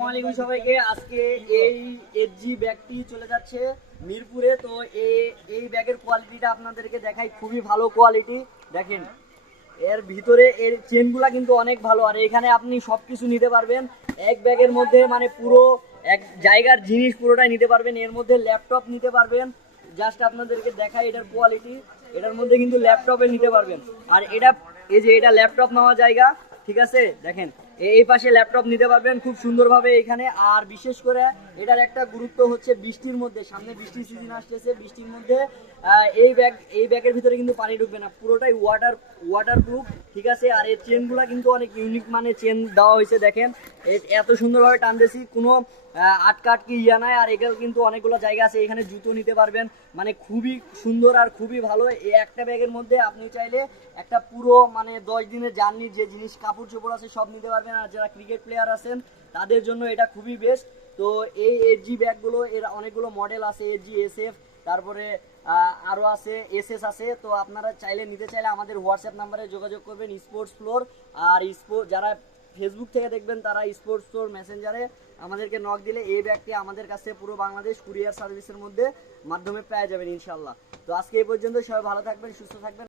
আসসালামু আলাইকুম সবাইকে। আজকে এই এসজি ব্যাগটি চলে যাচ্ছে মিরপুরে। তো এই ব্যাগের কোয়ালিটিটা আপনাদেরকে দেখাই, খুবই ভালো কোয়ালিটি। দেখেন এর ভিতরে এর চেনগুলা কিন্তু অনেক ভালো, আর এখানে আপনি সবকিছু নিতে পারবেন এক ব্যাগের মধ্যে, মানে পুরো এক জায়গার জিনিস পুরোটাই নিতে পারবেন। এর মধ্যে ল্যাপটপ নিতে পারবেন। জাস্ট আপনাদেরকে দেখাই এটার কোয়ালিটি। এটার মধ্যে কিন্তু ল্যাপটপে নিতে পারবেন। আর এটা এই যে এটা ল্যাপটপ নেওয়া জায়গা, ঠিক আছে। দেখেন এই পাশে ল্যাপটপ নিতে পারবেন খুব সুন্দরভাবে এখানে। আর বিশেষ করে এটার একটা গুরুত্ব হচ্ছে বৃষ্টির মধ্যে, সামনে বৃষ্টির সিজন আসতেছে, বৃষ্টির মধ্যে এই ব্যাগের ভিতরে কিন্তু পানি ঢুকবে না, পুরোটাই ওয়াটারপ্রুফ, ঠিক আছে। আর এর চেনগুলো কিন্তু অনেক ইউনিক মানে চেন দেওয়া হয়েছে। দেখেন এত সুন্দরভাবে টানতেছি, কোনো আটকাটকি ইয়া নাই। আর এগুলো কিন্তু অনেকগুলো জায়গা আছে, এখানে জুতো নিতে পারবেন, মানে খুবই সুন্দর আর খুবই ভালো। এই একটা ব্যাগের মধ্যে আপনি চাইলে একটা পুরো মানে 10 দিনের জার্নির যে জিনিস কাপড় চোপড় আছে সব নিতে পারবেন। আর যারা ক্রিকেট প্লেয়ার আছেন তাদের জন্য এটা খুবই বেস্ট। তো এই এসজি ব্যাগগুলো এর অনেকগুলো মডেল আছে, এসজি এসএফ, তারপরে আরও আছে এসএস আছে। তো আপনারা চাইলে নিতে চাইলে আমাদের হোয়াটসঅ্যাপ নাম্বারে যোগাযোগ করবেন, স্পোর্টস ফ্লোর। আর যারা ফেসবুক থেকে দেখবেন তারা স্পোর্টস ফ্লোর মেসেঞ্জারে আমাদেরকে নক দিলে এই ব্যাগটি আমাদের কাছে পুরো বাংলাদেশ কুরিয়ার সার্ভিসের মাধ্যমে পেয়ে যাবেন ইনশাল্লাহ। তো আজকে এই পর্যন্ত, সবাই ভালো থাকবেন, সুস্থ থাকবেন।